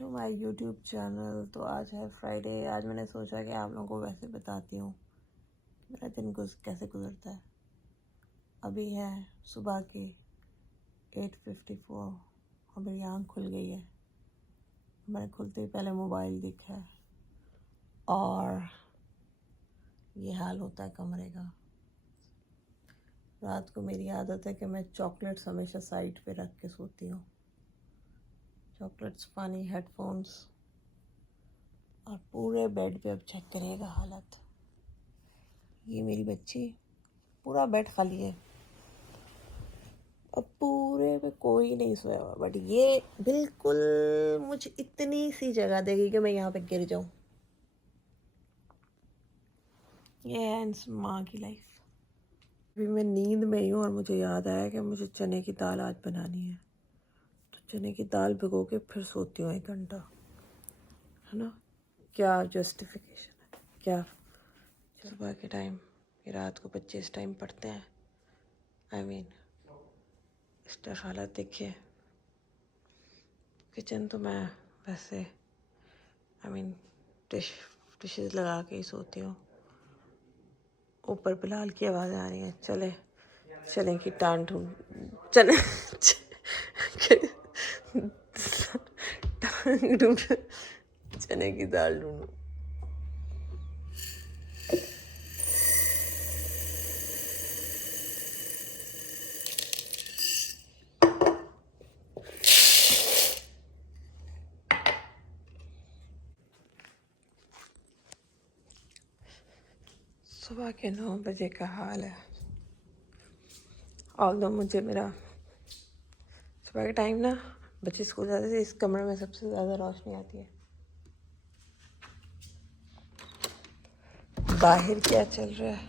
To my YouTube channel. तो आज है फ्राइडे। आज मैंने सोचा कि आप लोगों को वैसे बताती हूँ मेरा दिन कैसे गुजरता है। अभी है सुबह के 8:54 और मेरी आँख खुल गई है। मैंने खुलते ही पहले मोबाइल देखा है और ये हाल होता है कमरे का। रात को मेरी आदत है कि मैं चॉकलेट्स हमेशा साइड पे रख के सोती हूँ। चॉकलेट्स, पानी, हेडफोन्स और पूरे बेड पे अब चेक करिएगा हालत। ये मेरी बच्ची, पूरा बेड खाली है, अब पूरे पे कोई नहीं सोया हुआ, बट ये बिल्कुल मुझे इतनी सी जगह देगी कि मैं यहाँ पे गिर जाऊँ। ये है इस माँ की लाइफ। अभी मैं नींद में ही हूँ और मुझे याद आया कि मुझे चने की दाल आज बनानी है, तो चने की दाल भिगो के फिर सोती हूँ 1 घंटा, है ना। क्या जस्टिफिकेशन है, क्या। सुबह के टाइम, रात को बच्चे इस टाइम पढ़ते हैं। इस तरह हालत देखिए। किचन तो मैं वैसे डिशेस लगा के ही सोती हूँ। ऊपर बिलाल की आवाज़ आ रही है, चने की टांग ढूंढ, चने टांग ढूंढ, चने की दाल ढूंढो। सुबह के 9 बजे का हाल है। ऑल्दो मुझे मेरा सुबह के टाइम ना, बच्चे स्कूल जाते थे, इस कमरे में सबसे ज़्यादा रोशनी आती है। बाहर क्या चल रहा है,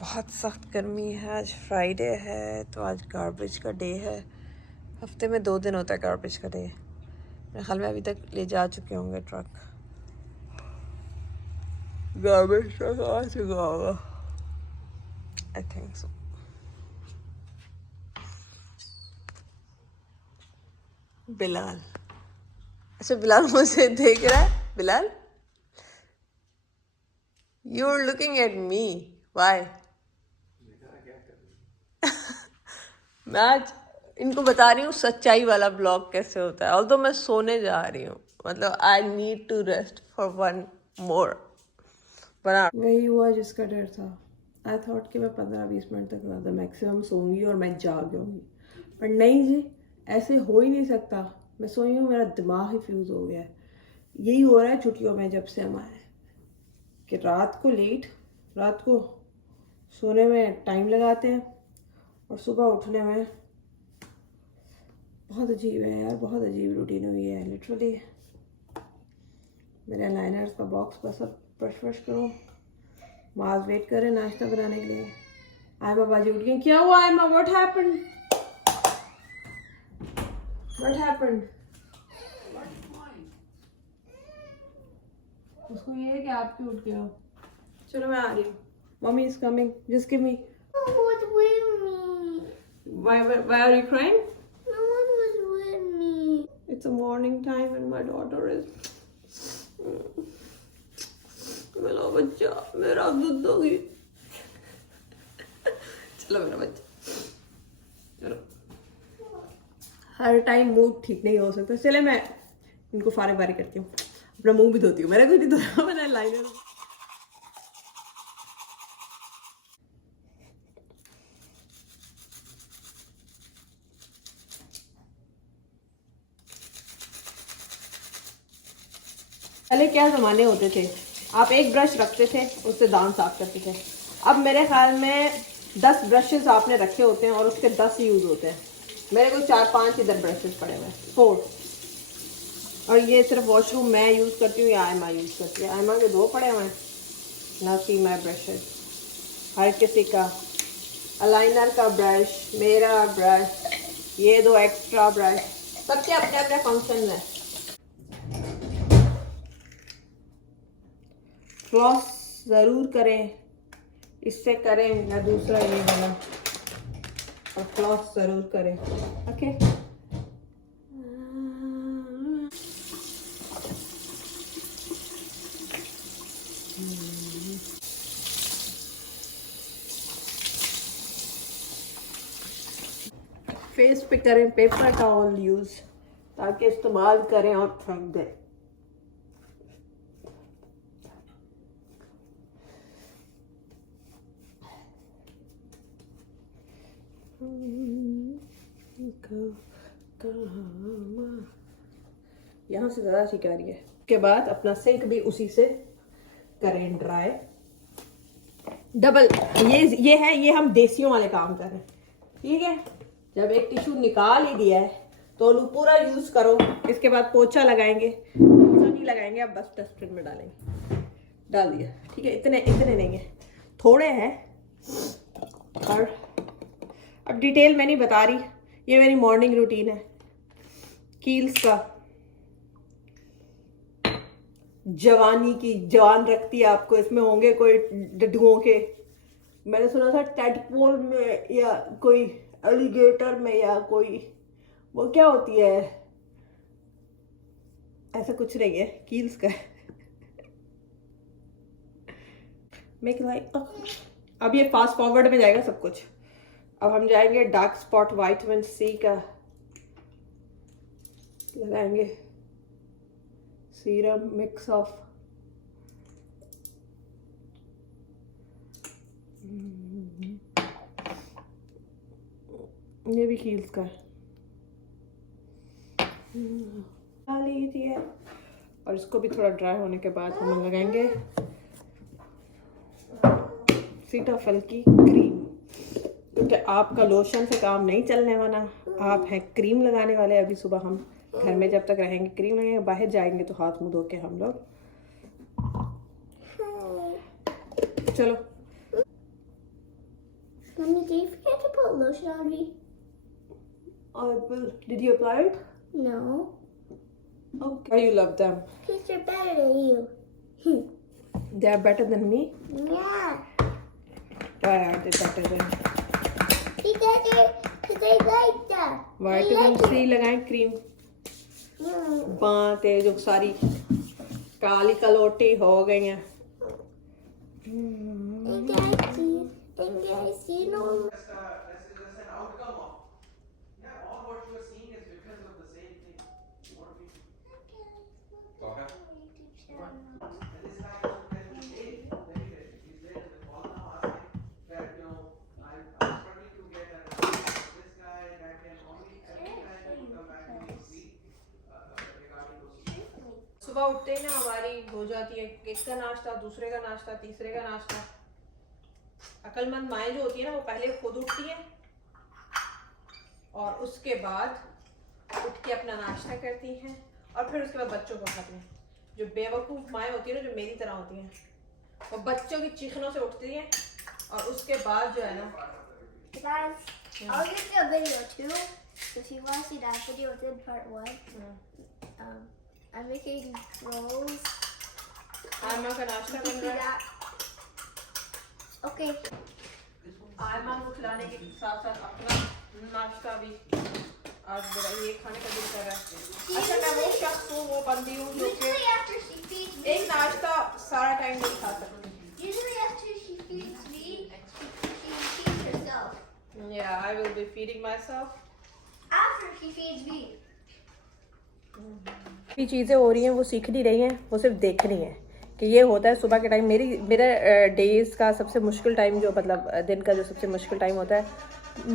बहुत सख्त गर्मी है। आज फ्राइडे है तो आज गार्बेज का डे है। हफ्ते में 2 दिन होता है गार्बेज का डे। मेरे ख्याल में अभी तक ले जा चुके होंगे ट्रक। गार्बेज ट्रक आ चुका होगा, आई थिंक सो। बिलाल, अच्छा बिलाल मुझे देख रहा है। Bilal, you are looking at me, why? मैं आज इनको बता रही हूँ सच्चाई वाला ब्लॉग कैसे होता है। ऑल्दो मैं सोने जा रही हूँ, मतलब I need to rest for 1 more. वही हुआ जिसका डर था। आई थॉट कि मैं 15-20 मिनट तक ज़्यादा मैक्सिमम सोऊंगी और मैं जाग जाऊंगी, पर नहीं जी, ऐसे हो ही नहीं सकता। मैं सोई हूँ, मेरा दिमाग ही फ्यूज़ हो गया है। यही हो रहा है छुट्टियों में, जब से हम आए हैं कि रात को सोने में टाइम लगाते हैं और सुबह उठने में बहुत अजीब है यार, बहुत अजीब रूटीन हुई है लिटरली। मेरे लाइनर्स का बॉक्स बस अब ब्रश करो। माज वेट करे नाश्ता बनाने के लिए। आयमा बाजी उठ गई। क्या हुआ आयमा? What happened? उसको ये है कि आप क्यों उठ गए हो। चलो मैं आ रही हूँ, mummy is coming, just give me. was with me. Why are you crying? No one was with me. It's a morning time and my daughter is मेरा बच्चा, मेरा दूध दोगी? चलो मेरा बच्चा, चलो। हर टाइम मूड ठीक नहीं हो सकता। चले मैं इनको फारे करती हूँ, अपना मुंह भी धोती हूँ। मेरा कुछ नहीं धोया, मैंने लाइनर। पहले क्या ज़माने होते थे, आप एक ब्रश रखते थे, उससे दांत साफ करते थे। अब मेरे ख्याल में 10 ब्रशेस आपने रखे होते हैं और उसके 10 यूज़ होते हैं। मेरे को 4-5 इधर ब्रशेस पड़े हुए हैं, 4। और ये सिर्फ वॉशरूम मैं यूज़ करती हूँ या आयमा यूज़ करती है। आयमा के 2 पड़े हुए हैं। ना सी माई ब्रशेस, हर किसी का अलाइनर का ब्रश, मेरा ब्रश, ये 2 एक्स्ट्रा ब्रश, सबके अपने अपने फंक्शन हैं। फ्लॉस ज़रूर करें, इससे करें या दूसरा ये वाला, और फ्लॉस ज़रूर करें, ओके। फेस पे करें पेपर टॉवल यूज, ताकि इस्तेमाल करें और फेंक दें। यहाँ से ज़्यादा अच्छी रही है। उसके बाद अपना सिंक भी उसी से करें ड्राई। डबल ये है, ये हम देसियों वाले काम कर रहे हैं, ठीक है। जब एक टिश्यू निकाल ही दिया है तो पूरा यूज करो। इसके बाद पोछा लगाएंगे, पोछा नहीं लगाएंगे, अब बस डस्टबिन में डालेंगे। डाल दिया, ठीक है। इतने नहीं है, थोड़े हैं। और अब डिटेल मैं नहीं बता रही, ये मेरी मॉर्निंग रूटीन है। कील्स का जवानी की जवान रखती है आपको। इसमें होंगे कोई डड्डुओं के, मैंने सुना था टैडपोल में या कोई एलिगेटर में या कोई वो क्या होती है, ऐसा कुछ नहीं है, कील्स का। मेक लाइक अब ये फास्ट फॉरवर्ड में जाएगा सब कुछ। अब हम जाएंगे डार्क स्पॉट विटामिन सी का लगाएंगे, सीरम मिक्स ऑफ ये भी कील्स का है, डाल लीजिए। और इसको भी थोड़ा ड्राई होने के बाद हम लगाएंगे सीटाफल की क्रीम, क्योंकि आपका लोशन से काम नहीं चलने वाला, आप हैं क्रीम लगाने वाले। अभी सुबह हम घर में जब तक रहेंगे क्रीम लगाएंगे, बाहर जाएंगे तो हाथ मुंह धो के हम लोग। चलो Mommy, did you forget to put lotion on me? Did you apply it? No. Okay. You love them. Because they're better than you. They are better than me. Yeah. Why are they better than me? Because they like that. Vitamin C लगाएं cream. बातें जो सारी काली कलोटी हो गई हैं। And guys, you know. This is an outcome of, yeah, all what you are seeing is because of the same thing. What we okay. And this guy is very ready. He's there in the call now asking that, I'm struggling to get a response from this guy that can only every time he will come back to me regarding those. सुबह उठते ही ना हमारी हो जाती है एक का नाश्ता, दूसरे का नाश्ता, तीसरे का नाश्ता। अक्लमंद माएँ जो होती है ना, वो पहले खुद उठती हैं और उसके बाद उठ के अपना नाश्ता करती हैं और फिर उसके बाद बच्चों को खाती हैं। जो बेवकूफ़ माएँ होती है ना, जो मेरी तरह होती हैं, वो बच्चों की चीखनों से उठती हैं और उसके बाद जो है ना। Guys, I'll give you a video too. If you want to see that video, it's in part 1. I'm making rolls. Aima का नाश्ता बन रहा है। Okay. आयमा को खिलाने के साथ साथ अपना नाश्ता भी आज मेरा ये खाने का दिल कर रहा है। अच्छा, मैं वो शख्स हूँ, वो बंदी हूँ जो कि Usually after she feeds me. एक नाश्ता सारा टाइम नहीं खा सकती। Usually after she feeds me, she feeds herself. Yeah, I will be feeding myself. After she feeds me. ये चीज़ें हो रही हैं, वो सीख नहीं रही हैं, वो सिर्फ देख रही हैं कि ये होता है सुबह के टाइम। मेरा डेज का सबसे मुश्किल टाइम, जो मतलब दिन का जो सबसे मुश्किल टाइम होता है।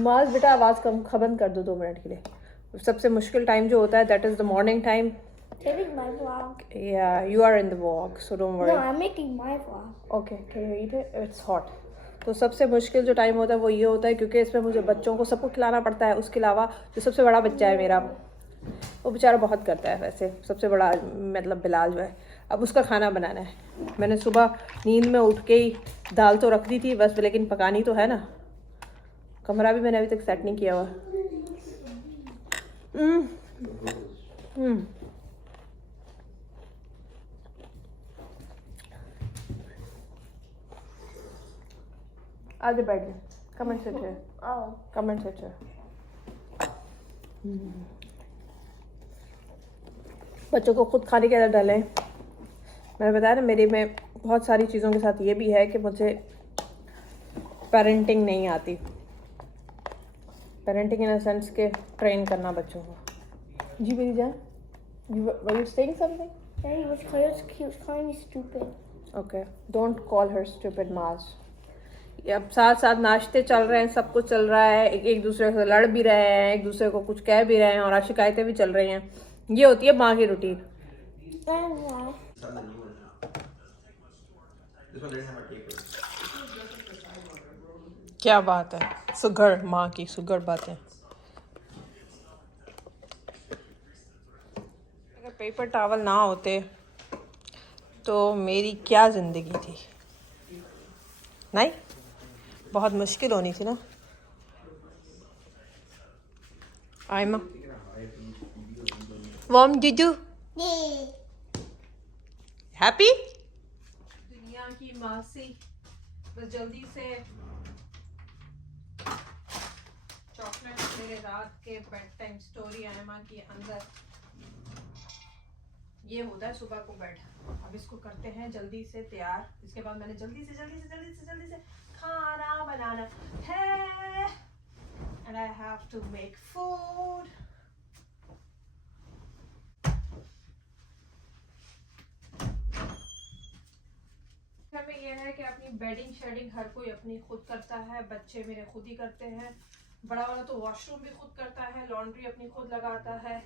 माज बेटा आवाज़ कम बंद कर दो 2 मिनट के लिए। सबसे मुश्किल टाइम जो होता है, that is the morning time. Taking my vlog. Yeah, you are in the vlog, so don't worry. No, I'm making my vlog. Okay, can you eat it? It's hot. तो सबसे मुश्किल जो टाइम होता है वो ये होता है, क्योंकि इसमें मुझे बच्चों को सबको खिलाना पड़ता है। उसके अलावा जो सबसे बड़ा बच्चा है मेरा, वो बेचारा बहुत करता है। वैसे सबसे बड़ा मतलब बिलाल जो है, अब उसका खाना बनाना है। मैंने सुबह नींद में उठ के ही दाल तो रख दी थी बस, लेकिन पकानी तो है ना। कमरा भी मैंने अभी तक सेट नहीं किया हुआ। आज बैठ जा, कमेंट से थे, Oh. कमेंट से थे। बच्चों को खुद खाने के अंदर डालें। मैंने बताया ना, मेरे में बहुत सारी चीज़ों के साथ ये भी है कि मुझे पेरेंटिंग नहीं आती। पेरेंटिंग इन अ सेंस के ट्रेन करना बच्चों को। जी मेरी जान, were you saying something? Daddy he was calling me stupid. Okay, don't call her stupid माज। अब साथ साथ नाश्ते चल रहे हैं, सब कुछ चल रहा है, एक दूसरे से लड़ भी रहे हैं, एक दूसरे को कुछ कह भी रहे हैं और आज शिकायतें भी चल रही हैं। ये होती है माँ की रूटीन। क्या बात है, सुघड़ माँ की सुघड़ बातें। अगर पेपर टॉवल ना होते तो मेरी क्या जिंदगी थी, नहीं? बहुत मुश्किल होनी थी ना। आयमा, वार्म जीजू, हैप्पी? दुनिया की मासी बस जल्दी से चॉकलेट मेरे रात के बेड टाइम स्टोरी आयमा के अंदर ये होता है सुबह को बेड। अब इसको करते हैं जल्दी से तैयार। इसके बाद मैंने जल्दी से खाना बनाना है and I have to make food. घर में ये है कि अपनी बेडिंग शेडिंग हर कोई अपनी खुद करता है, बच्चे मेरे खुद ही करते हैं, बड़ा वाला तो वॉशरूम भी खुद करता है, लॉन्ड्री अपनी खुद लगाता है,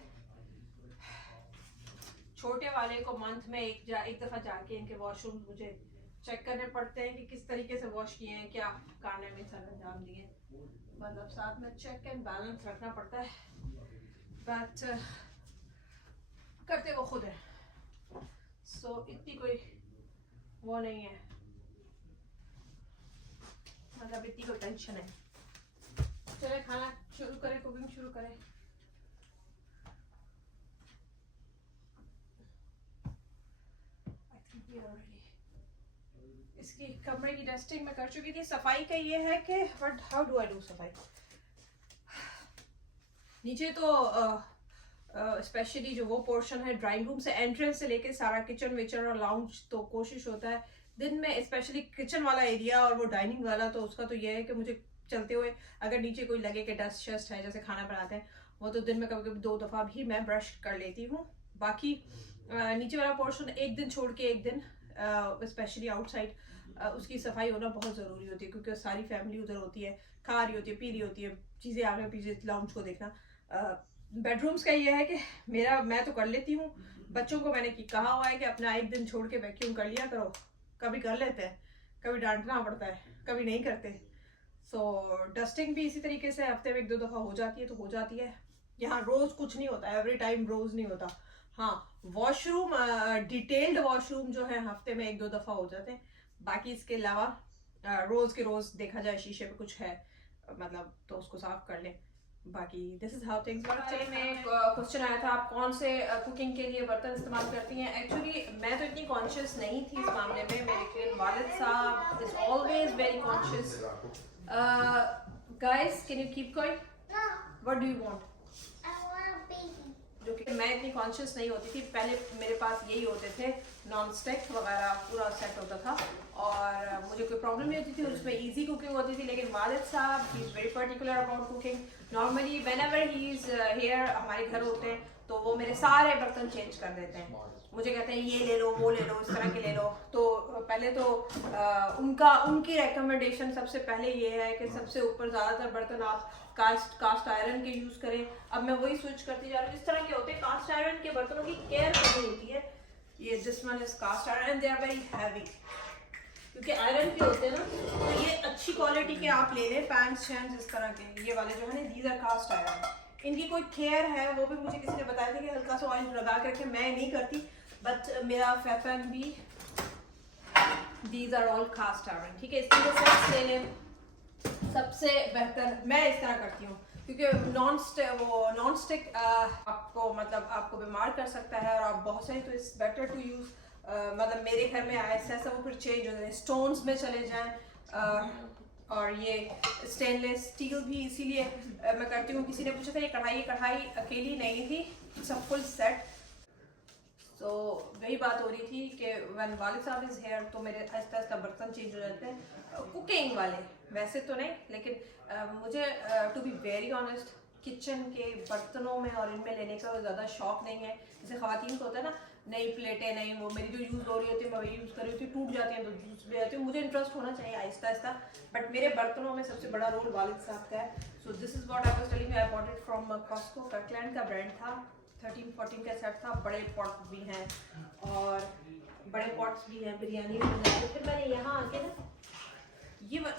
छोटे वाले को मंथ में एक दफा जाके इनके वॉशरूम मुझे चेक करने पड़ते हैं कि किस तरीके से वॉश किए हैं, क्या खाने में सर अंजाम दिए, मतलब साथ में चेक एंड बैलेंस रखना पड़ता है, बट करते वो खुद है, सो इतनी कोई वो नहीं है, मतलब इतनी कोई टेंशन है। चले खाना शुरू करें, कुकिंग शुरू करें। इसकी कमरे की डस्टिंग मैं कर चुकी थी। सफाई का ये है कि but how do I do सफाई। नीचे तो स्पेशली जो वो पोर्शन है ड्राइंग रूम से एंट्रेंस से लेके सारा किचन विचन और लाउंज, तो कोशिश होता है दिन में स्पेशली किचन वाला एरिया और वो डाइनिंग वाला, तो उसका तो ये है कि मुझे चलते हुए अगर नीचे कोई लगे कि डस्ट शस्ट है, जैसे खाना बनाते हैं, वो तो दिन में कभी कभी 2 दफ़ा भी मैं ब्रश कर लेती हूँ। बाकी नीचे वाला पोर्शन एक दिन छोड़ के एक दिन, स्पेशली आउटसाइड, उसकी सफाई होना बहुत ज़रूरी होती है, क्योंकि सारी फैमिली उधर होती है, खा रही होती है, पी रही होती है, चीज़ें आगे पीछे, लाउंज को देखना। बेडरूम्स का ये है कि मैं तो कर लेती हूँ, बच्चों को मैंने कहा हुआ है कि अपना एक दिन छोड़ के वैक्यूम कर लिया करो, कभी कर लेते हैं, कभी डांटना पड़ता है, कभी नहीं करते। सो डस्टिंग भी इसी तरीके से हफ्ते में 1-2 दफ़ा हो जाती है तो हो जाती है। यहाँ रोज़ कुछ नहीं होता, एवरी टाइम रोज़ नहीं होता। हाँ, वॉशरूम डिटेल्ड वॉशरूम जो है हफ्ते में 1-2 दफ़ा हो जाते हैं, बाकी इसके अलावा रोज़ के रोज़ देखा जाए शीशे पे कुछ है मतलब तो उसको साफ कर लें। बाकी this is how things work. चलिए, में क्वेश्चन आया था आप कौन से कुकिंग के लिए बर्तन इस्तेमाल करती हैं। एक्चुअली मैं तो इतनी कॉन्शियस नहीं थी इस मामले में, मेरे वालिद साहब is always very conscious. Guys can you keep going? What do you want? जो कि मैं इतनी कॉन्शियस नहीं होती थी, पहले मेरे पास यही होते थे नॉन स्टिक वगैरह, पूरा सेट होता था और मुझे कोई प्रॉब्लम नहीं होती थी, उसमें इजी कुकिंग होती थी। लेकिन वालिद साहब he is very particular about cooking. Normally whenever he is here, हमारे घर होते हैं तो वो मेरे सारे बर्तन चेंज कर देते हैं, मुझे कहते हैं ये ले लो, वो ले लो, इस तरह के ले लो। तो पहले तो उनकी रिकमेंडेशन सबसे पहले ये है कि सबसे ऊपर ज़्यादातर बर्तन आप कास्ट आयरन के यूज़ करें। अब मैं वही स्विच करती जा रही हूँ। इस तरह के होते हैं कास्ट आयरन के बर्तनों की केयर करनी होती है। ये this one is cast iron and they are very heavy, क्योंकि आयरन के होते हैं ना, तो ये अच्छी क्वालिटी के आप ले लें, पैंस शैंस इस तरह के, ये वाले जो है ना, दीज आर कास्ट आयरन। इनकी कोई केयर है वो भी मुझे किसी ने बताया था कि हल्का सा ऑयल लगा करके, मैं नहीं करती, बट मेरा फैफन भी, these are all cast iron. ठीक है, इस तरह सेट्स ले लें, सबसे बेहतर मैं इस तरह करती हूँ, क्योंकि नॉन स्टिक आपको मतलब आपको बीमार कर सकता है, और आप बहुत सारी, तो इट्स बेटर टू यूज़, मतलब मेरे घर में ऐसा वो फिर चेंज हो जाए, स्टोन्स में चले जाएं, और ये स्टेनलेस स्टील भी इसीलिए मैं करती हूँ। किसी ने पूछा था ये कढ़ाई अकेली नहीं थी, इट्स अ फुल सेट। सो वही वही बात हो रही थी कि व्हेन वालिद साहब इज हेयर तो मेरे आहिस्ता आहिस्ता बर्तन चेंज हो जाते हैं, कुकिंग वाले, वैसे तो नहीं, लेकिन मुझे to be very honest kitchen के बर्तनों में और इनमें लेने का ज़्यादा शौक नहीं है। जैसे ख़वातीन को होता है ना, नई प्लेटें, नहीं वो मेरी जो यूज़ हो रही होती है मैं वही यूज़ कर रही होती हूँ, टूट जाती हैं तो यूज़ ले जाती हूँ, मुझे इंटरेस्ट होना चाहिए आहिस्ता आहिस्ता। बट मेरे बर्तनों में सबसे बड़ा रोल वालिद साहब का है। So this is what I was telling you, I bought it from Costco, Kirkland का ब्रांड था, 13-14 का सेट था, बड़े पॉट्स भी हैं और बड़े पॉट्स भी हैं बिरयानी में बनाते। फिर मैंने यहाँ आके ना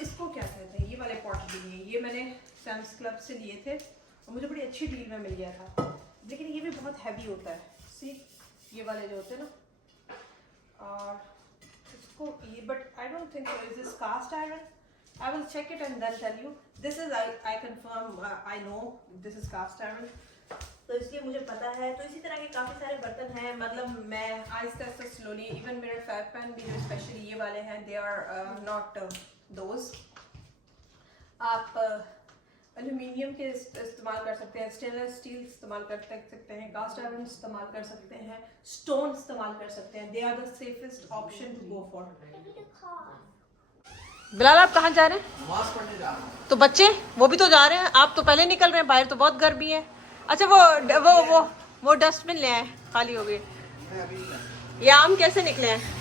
इसको क्या कहते हैं, ये वाले पॉट भी हैं, ये मैंने सैम्स क्लब से लिए थे और मुझे बड़ी अच्छी डील में मिल गया था, लेकिन ये भी बहुत हैवी होता है, सी ये वाले जो होते हैं ना। और इसको ये, but I don't think so is this cast iron, I will check it and then tell you. This is I confirm, I know this is cast iron, तो इसलिए मुझे पता है। तो इसी तरह के काफ़ी सारे बर्तन हैं, मतलब मैं आहिस्ता आहिस्ता स्लोली, इवन मेरे फैब पैन भी जो स्पेशली ये वाले हैं, दे आर नॉट दोज। आप एल्यूमिनियम के इस्तेमाल कर सकते हैं, स्टेनलेस स्टील इस्तेमाल कर सकते हैं, कास्ट आयरन इस्तेमाल कर सकते हैं, स्टोन इस्तेमाल कर सकते हैं, they are the safest option to go for. Bilal आप कहाँ जा रहे हैं? नमाज पढ़ने जा रहा हूँ। तो बच्चे वो भी तो जा रहे हैं, आप तो पहले निकल रहे हैं, बाहर तो बहुत गर्मी है। अच्छा वो डस्टबिन ले आए, खाली हो गए। मैं अभी नहीं, ये आम कैसे निकले हैं?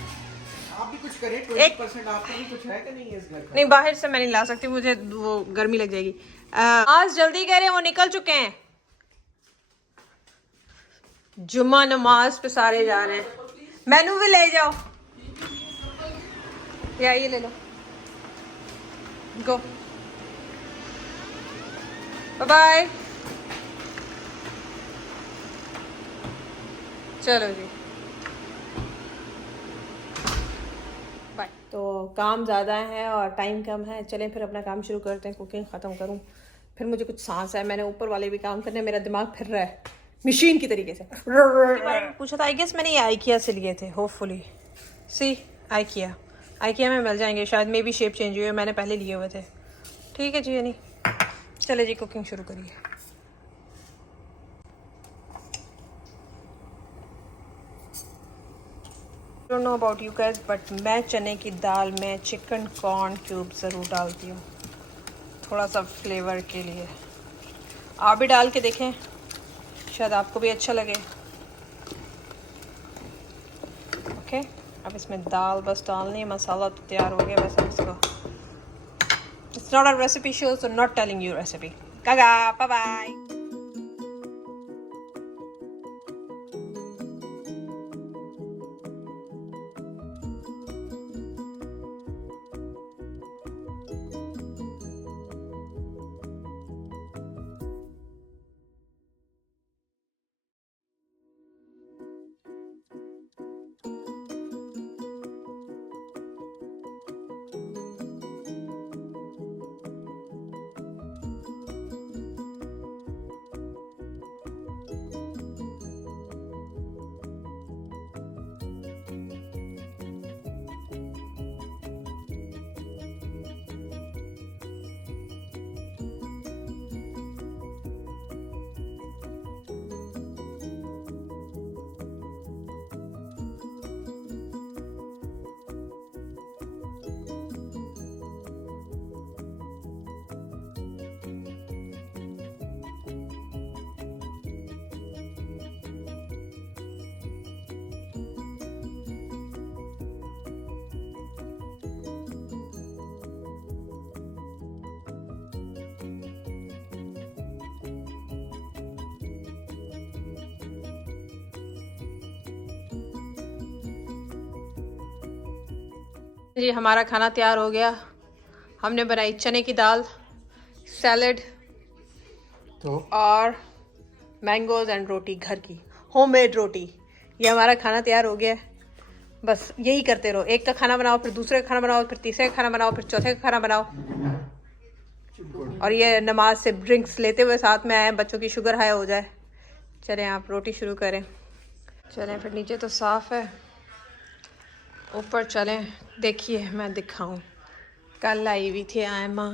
आप भी कुछ करें, 20% आपका भी कुछ है कि नहीं है इस घर का? नहीं, बाहर से मैं नहीं ला सकती, मुझे वो गर्मी लग जाएगी। आज जल्दी करें, वो निकल चुके हैं, जुम्मा नमाज पे सारे जा रहे हैं। मेनू भी ले जाओ, या ये ले लो, गो, बाय बाय, चलो जी बाय। तो काम ज़्यादा है और टाइम कम है, चलें फिर अपना काम शुरू करते हैं। कुकिंग ख़त्म करूं, फिर मुझे कुछ सांस है, मैंने ऊपर वाले भी काम करने, मेरा दिमाग फिर रहा है मशीन की तरीके से। पूछा था, आई गेस मैंने ये आइकिया से लिए थे, होपफुली सी आइकिया में मिल जाएंगे शायद, मे बी शेप चेंज हुई है, मैंने पहले लिए हुए थे। ठीक है जी, यानी चले जी कुकिंग शुरू करिए। Don't know about you guys, but मैं चने की दाल में चिकन कॉर्न क्यूब ज़रूर डालती हूँ, थोड़ा सा फ्लेवर के लिए। आप भी डाल के देखें, शायद आपको भी अच्छा लगे। ओके, अब इसमें दाल बस डालनी है, मसाला तो तैयार हो गया, बस अब इसको, it's not a recipe show, so not telling you recipe. कागा बाय बाय। जी हमारा खाना तैयार हो गया। हमने बनाई चने की दाल, सैलड तो और मैंगोज़ एंड रोटी, घर की होममेड रोटी। ये हमारा खाना तैयार हो गया है। बस यही करते रहो, एक का खाना बनाओ, फिर दूसरे का खाना बनाओ, फिर तीसरे का खाना बनाओ, फिर चौथे का खाना बनाओ। और ये नमाज से ड्रिंक्स लेते हुए साथ में आए, बच्चों की शुगर हाई हो जाए। चलें आप रोटी शुरू करें। चलें फिर, नीचे तो साफ़ है, ऊपर चलें। देखिए मैं दिखाऊं, कल आई हुई थी आयमा,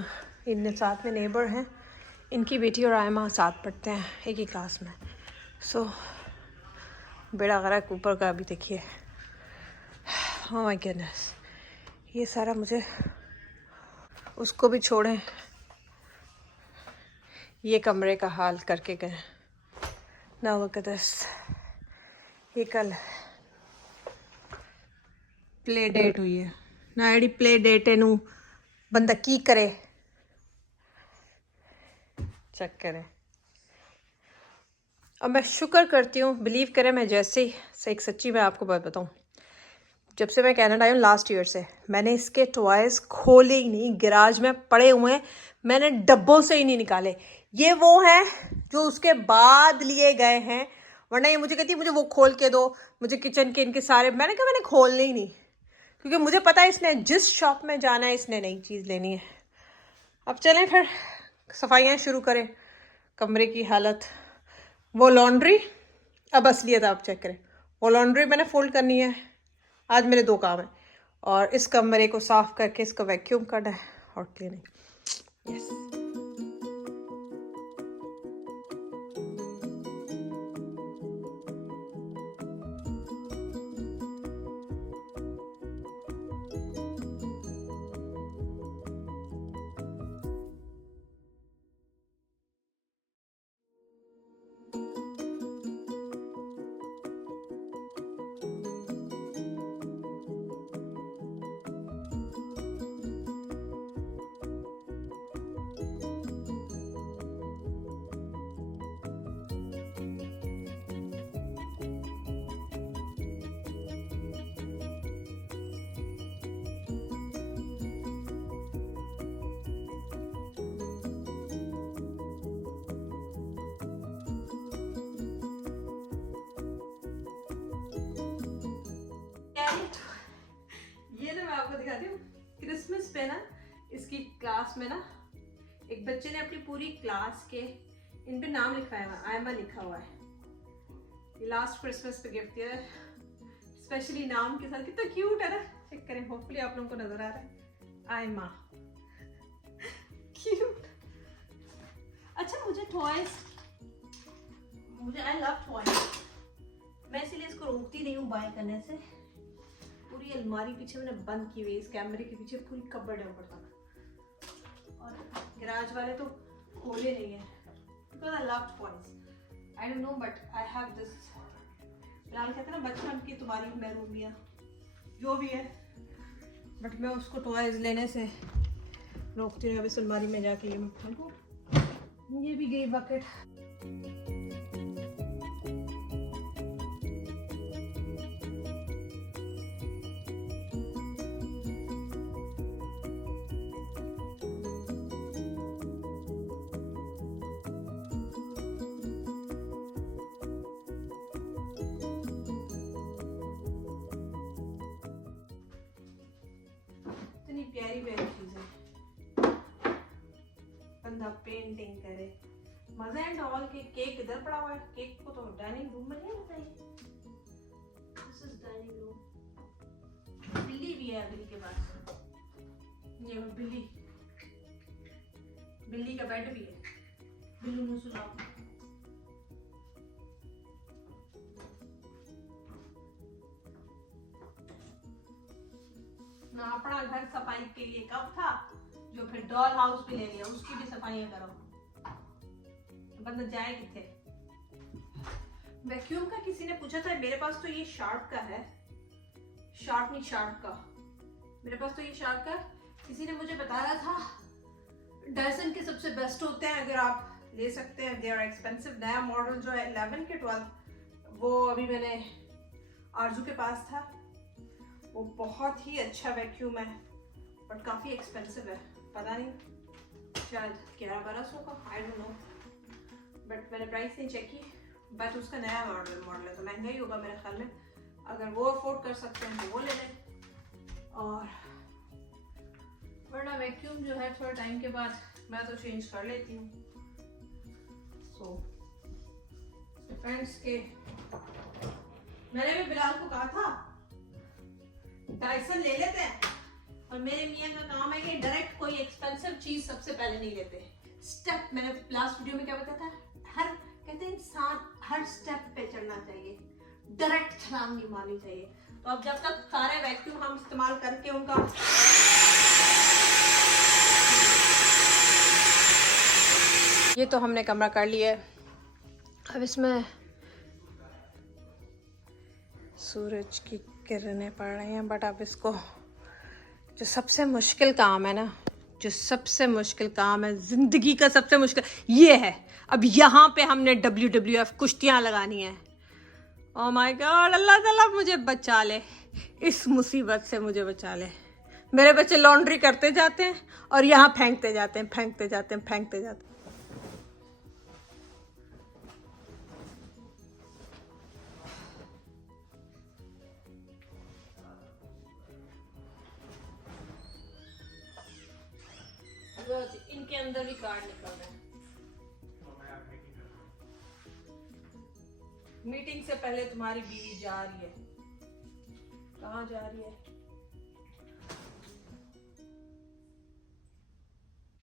इन साथ में नेबर हैं, इनकी बेटी और आयमा साथ पढ़ते हैं एक ही क्लास में। सो बेड़ा गर्क ऊपर का भी देखिए, oh my goodness, ये सारा मुझे उसको भी छोड़ें, ये कमरे का हाल करके गए। Now look at this, ये कल प्ले डेट हुई है ना, एडी प्ले डेट है नू बंदा की करे, चेक करें। अब मैं शुक्र करती हूँ, बिलीव करें, मैं जैसे ही एक सच्ची मैं आपको बात बताऊँ, जब से मैं कनाडा आई हूँ लास्ट ईयर से, मैंने इसके टॉयज़ खोले ही नहीं, गैराज में पड़े हुए हैं, मैंने डब्बों से ही नहीं निकाले। ये वो हैं जो उसके बाद लिए गए हैं, वरना ये मुझे कहती है मुझे वो खोल के दो, मुझे किचन के इनके सारे, मैंने कहा मैंने खोलने ही नहीं, क्योंकि मुझे पता है इसने जिस शॉप में जाना है इसने नई चीज़ लेनी है। अब चलें फिर सफाइयाँ शुरू करें। कमरे की हालत, वो लॉन्ड्री, अब असलियत आप चेक करें, वो लॉन्ड्री मैंने फोल्ड करनी है, आज मेरे 2 काम हैं, और इस कमरे को साफ़ करके इसका वैक्यूम करना है और क्लीनिंग। यस ये ना मैं आपको दिखाती हूँ, क्रिसमस पे ना इसकी क्लास में ना एक बच्चे ने अपनी पूरी क्लास के इन पे नाम लिखवाया हुआ, आयमा लिखा हुआ है। ये लास्ट क्रिसमस पे गिफ्ट दिया है, स्पेशली नाम के साथ, कितना क्यूट है ना, चेक करें, होपफुली आप लोगों को नजर आ रहा है, आयमा, क्यूट। अच्छा मुझे टॉयज, मुझे आई लव टॉयज, मैं इसीलिए इसको रोकती नहीं हूँ बाय करने से। पूरी अलमारी पीछे मैंने बंद की हुई, इस कैमरे के पीछे पूरी कबर्ड है ऊपर तक, और गैराज वाले तो खोले नहीं है, because I love toys. I don't know but I have this, फिलहाल कहते हैं ना बचपन की तुम्हारी महरूमिया, जो भी है, बट मैं उसको टॉयज लेने से रोकती हूँ। अब इस अलमारी में जाके ये मैं फेंकूँ, ये भी गई बकेट। प्यारी प्यारी चीजें, बंदा पेंटिंग करे, मजा एंड ऑल के। केक इधर पड़ा हुआ है, केक को तो डाइनिंग रूम में नहीं होता है, दिस इज डाइनिंग रूम। बिल्ली भी है बिल्ली के पास, ये बिल्ली, बिल्ली का बेड भी है, बिल्लू मुंह सुलाओ। ना अपना घर सफाई के लिए कब था, जो फिर डॉल हाउस भी ले लिया, उसकी भी सफाइयां करो, बंदा जाए किथे। वैक्यूम का किसी ने पूछा था, मेरे पास तो ये शार्प का है, शार्प नहीं शार्प का, मेरे पास तो ये शार्प का, किसी ने मुझे बताया था डायसन के सबसे बेस्ट होते हैं, अगर आप ले सकते हैं, दे आर एक्सपेंसिव। नया मॉडल जो है 11 के 12, वो अभी मैंने आरजू के पास था, वो बहुत ही अच्छा वैक्यूम है, बट काफ़ी एक्सपेंसिव है, पता नहीं शायद 1100-1200 का, आई डोंट नो, बट मैंने प्राइस नहीं चेक की। बट उसका नया मॉडल है तो महंगा ही होगा मेरे ख्याल में, अगर वो अफोर्ड कर सकते हैं तो वो ले लें, और वरना वैक्यूम जो है थोड़ा टाइम के बाद मैं तो चेंज कर लेती हूँ। सो फ्रेंड्स के मैंने भी बिलाल को कहा था डायसन ले लेते हैं, और मेरे मियाँ का काम है कि डायरेक्ट कोई एक्सपेंसिव चीज सबसे पहले नहीं लेते। स्टेप, मैंने लास्ट वीडियो में क्या बताया था, हर कहते हैं इंसान हर स्टेप पे चढ़ना चाहिए, डायरेक्ट छलांग नहीं मारनी चाहिए। तो अब जब तक सारे वैक्यूम हम इस्तेमाल करके उनका ये तो हमने कमरा कर लिया है। अब इसमें सूरज की किरणें पड़ रही हैं, बट अब इसको जो सबसे मुश्किल काम है ना, जो सबसे मुश्किल काम है, ज़िंदगी का सबसे मुश्किल ये है। अब यहाँ पे हमने WWF कुश्तियाँ लगानी है। ओह माय गॉड, अल्लाह ताला मुझे बचा ले, इस मुसीबत से मुझे बचा ले। मेरे बच्चे लॉन्ड्री करते जाते हैं और यहाँ फेंकते जाते हैं, फेंकते जाते हैं, फेंकते जाते हैं। इनके अंदर भी कार्ड निकल रहे हैं। मीटिंग से पहले तुम्हारी बीवी जा रही है। कहाँ जा रही है?